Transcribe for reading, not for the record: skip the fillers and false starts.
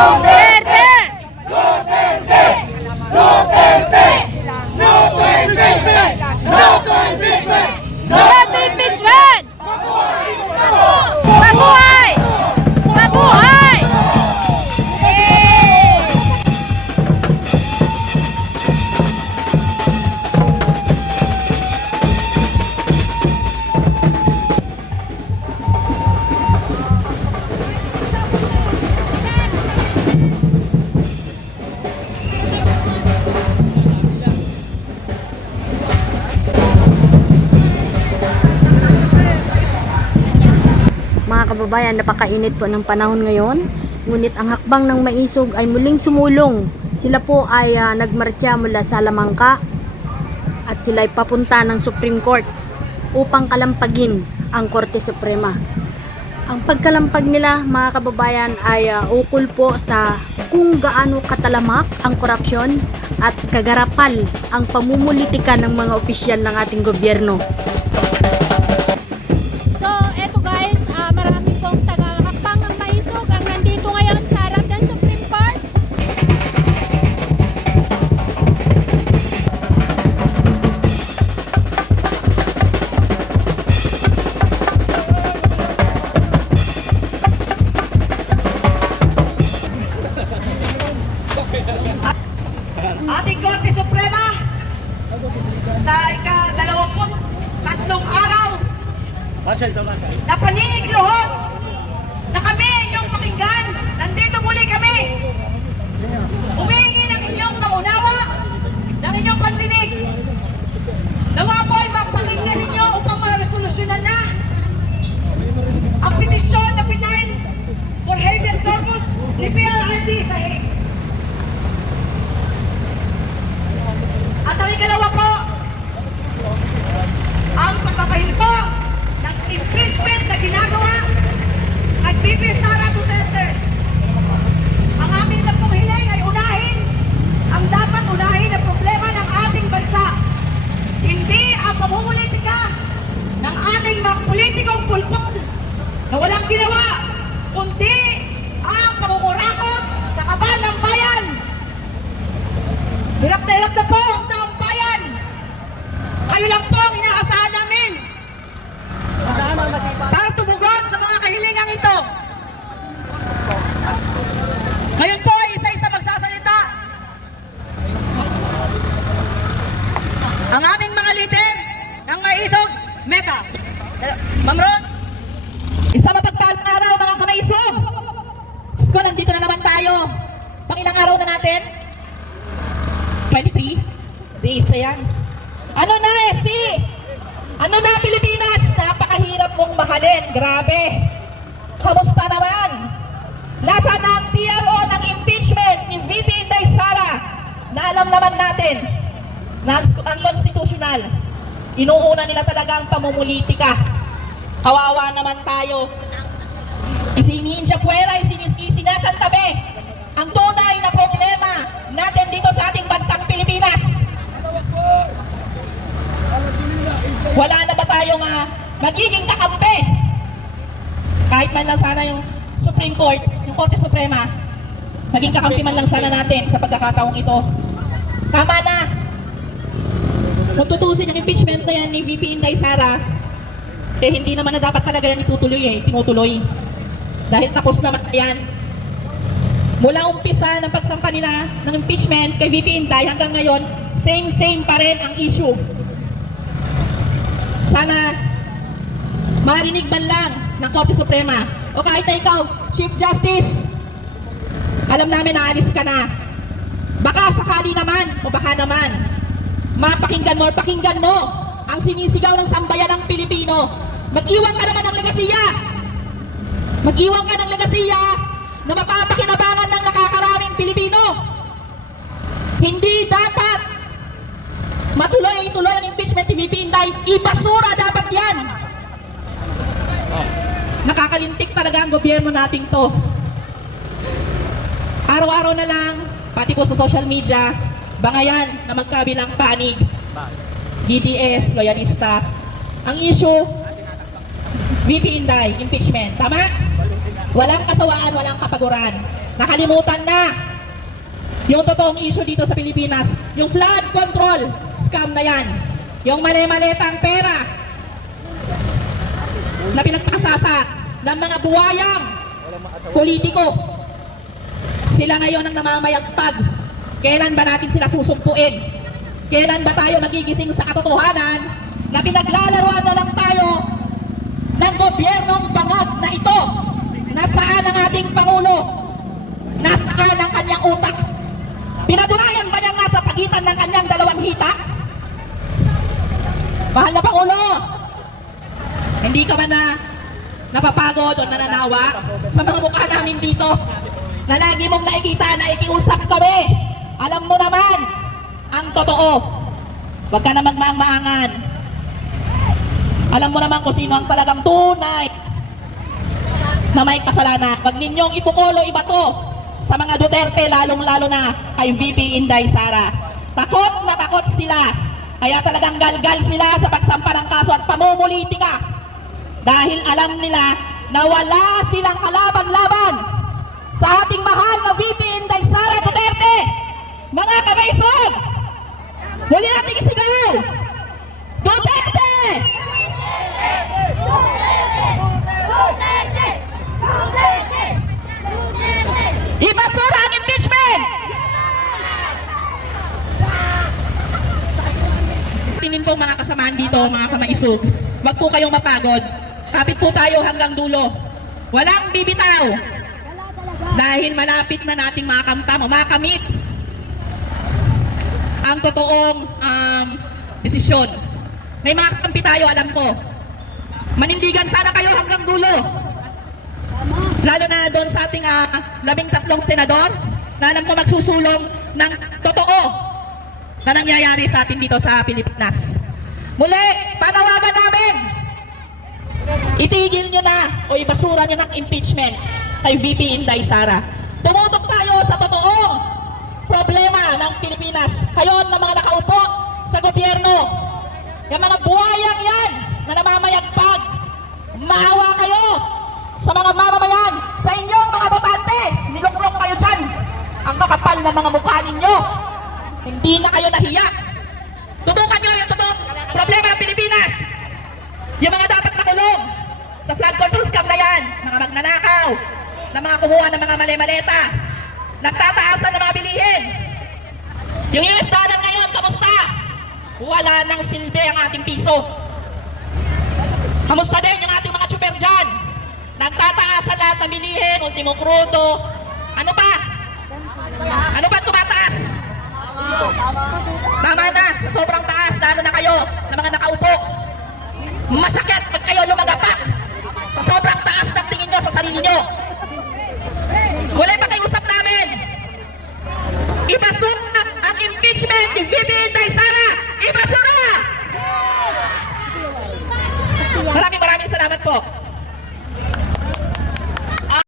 Duterte! Duterte! Duterte! No to impeachment! No to impeachment! No to impeachment! Mabuhay! Mabuhay! Mga kababayan, napakainit po ng panahon ngayon. Ngunit ang hakbang ng maisog ay muling sumulong. Sila po ay nagmarcha mula sa Lamangka at sila ay papunta ng Supreme Court upang kalampagin ang Korte Suprema. Ang pagkalampag nila, mga kababayan, ay ukol po sa kung gaano katalamak ang korupsyon at kagarapal ang pamumulitika ng mga opisyal ng ating gobyerno. Marami pong taga-hakbang ng maisog ang nandito ngayon sa harap ng Supreme Court. Ating Korte Suprema sa ika-23 araw na paninigluhod na kami inyong pakinggan. Nandito muli kami. Humingi ng inyong naunawa, ng inyong pandinig. Nawa po ay mapakinggan ninyo upang maresolusyonan na ang petisyon na pinain for habeas corpus ni PRRD sa Hague. At ang ikalawa po, ang pagpapahilpo ng impeachment na ginagawa at VP Sara Duterte. Ang amin na pong hiling ay unahin ang dapat unahin na problema ng ating bansa. Hindi ang pamumulitika ng ating mga politikong pulpon na walang ginawa, kundi ang pangungurakot sa kaban ng bayan. Hirap na po ang taong bayan. Kayo lang po ang inaasahan namin para tumugon sa mga kahilingang ito. Ngayon po ay isa-isa magsasalita ang aming mga leader ng maisog Meta. Ma'am Ron, isang mapagpalang araw mga kamaisog. Diyos ko, nandito na naman tayo. Pang ilang araw na natin? 23 days, ayan. Ano na Ano na Pilipinas? Napakahirap mong mahalin. Grabe. Kamusta naman? Nasaan na ang TRO ng impeachment ni VP Inday Sara na alam naman natin na unconstitutional. Inuuna nila talaga ang pamumulitika. Kawawa naman tayo. Isinihin siya puwera, sinasantabi ang tunay na problema natin dito sa ating bansang Pilipinas. Wala na ba tayong magiging kakampi? Kahit man lang sana yung Supreme Court, yung Korte Suprema, maging kakampi man lang sana natin sa pagkakataong ito. Tama na. Kung tutusin yung impeachment na yan ni VP Inday Sara, hindi naman na dapat talaga yan tinutuloy. Dahil tapos naman yan. Mula umpisa ng pagsampa nila ng impeachment kay VP Inday hanggang ngayon, same pa rin ang issue. Sana marinig man lang ng Korte Suprema o kahit na ikaw, Chief Justice, alam namin na alis ka na. Baka sakali naman o baka naman pakinggan mo ang sinisigaw ng sambayan ng Pilipino. Mag-iwan ka naman ng legasiya. Mag-iwan ka ng legasiya na mapapakinabangan ng nakakaraming Pilipino. Hindi dapat matuloy-tuloy ang impeachment ni VP Inday. Ibasura dapat yan. Nakakalintik talaga ang gobyerno nating to. Araw-araw na lang, pati po sa social media, bangayan na magkabilang panig. DDS, loyalista. Ang issue, VP Inday, impeachment. Tama? Walang kasawaan, walang kapaguran. Nakalimutan na yung totoong issue dito sa Pilipinas. Yung flood control, scam na yan. Yung mali-malitang pera na pinagpakasasa ng mga buwayang politiko. Sila ngayon ang namamayagpag. Kailan ba natin sila susumpuin? Kailan ba tayo magigising sa katotohanan na pinaglalaruan na lang tayo ng gobyernong bangag na ito? Nasaan ang ating Pangulo? Nasaan ang kanyang utak? Pinadunayan ba niya nga sa pagitan ng kanyang dalawang hita? Mahal na Pangulo, hindi ka ba napapagod o nananawa sa mga mukha namin dito na lagi mong nakikita na ikiusap kami? Alam mo naman ang totoo. Huwag ka na magmaang-maangan. Alam mo naman kung sino ang talagang tunay na may kasalanan. Huwag ninyong ipukolo ibato sa mga Duterte, lalong-lalo na kay VP Inday Sara. Takot na takot sila. Kaya talagang galgal sila sa pagsampa ng kaso at pamumulitika. Dahil alam nila na wala silang kalaban-laban sa ating mahal na VP Inday Sara Duterte. Mga kabaysog, huli nating isigaw! Duterte! Ibasura ang impeachment! Tingin po mga kasamaan dito, mga kamaisog, wag po kayong mapagod. Kapit po tayo hanggang dulo. Walang bibitaw. Dahil malapit na nating makamit ang totoong desisyon. May mga kakampi tayo, alam ko. Manindigan sana kayo hanggang dulo. Lalo na doon sa ating 13 senador na alam ko magsusulong ng totoo na nangyayari sa atin dito sa Pilipinas. Muli, panawagan namin, itigil nyo na o ibasura nyo ng impeachment kay VP Inday Sara. Tumutok tayo sa totoong problema ng Pilipinas. Kayo na mga nakaupo sa gobyerno, yung mga buhayang yan na namamayagpag, maawa kayo sa mga mamamayan, sa inyong mga botante. Niluklok kayo dyan. Ang makapal na mga mukha ninyo. Hindi na kayo nahiya. Tutukan nyo yung totoong problema ng Pilipinas. Yung mga dapat makulong sa flood control scam na yan, mga magnanakaw, na mga kumuha ng mga mali-maleta, nagtataasan ng mga bilihin. Yung US dollar ngayon, kamusta? Wala nang silbi ang ating piso. Kamusta din yung ating mga tsuper dyan? Nagtataasan lahat ng bilihin, ultimo crudo. Ano pa? Ano pa tumataas? Tama na, sa sobrang taas, lalo na kayo, na mga nakaupo. Masakit pag kayo lumagapak sa sobrang taas ng tingin nyo sa sarili nyo.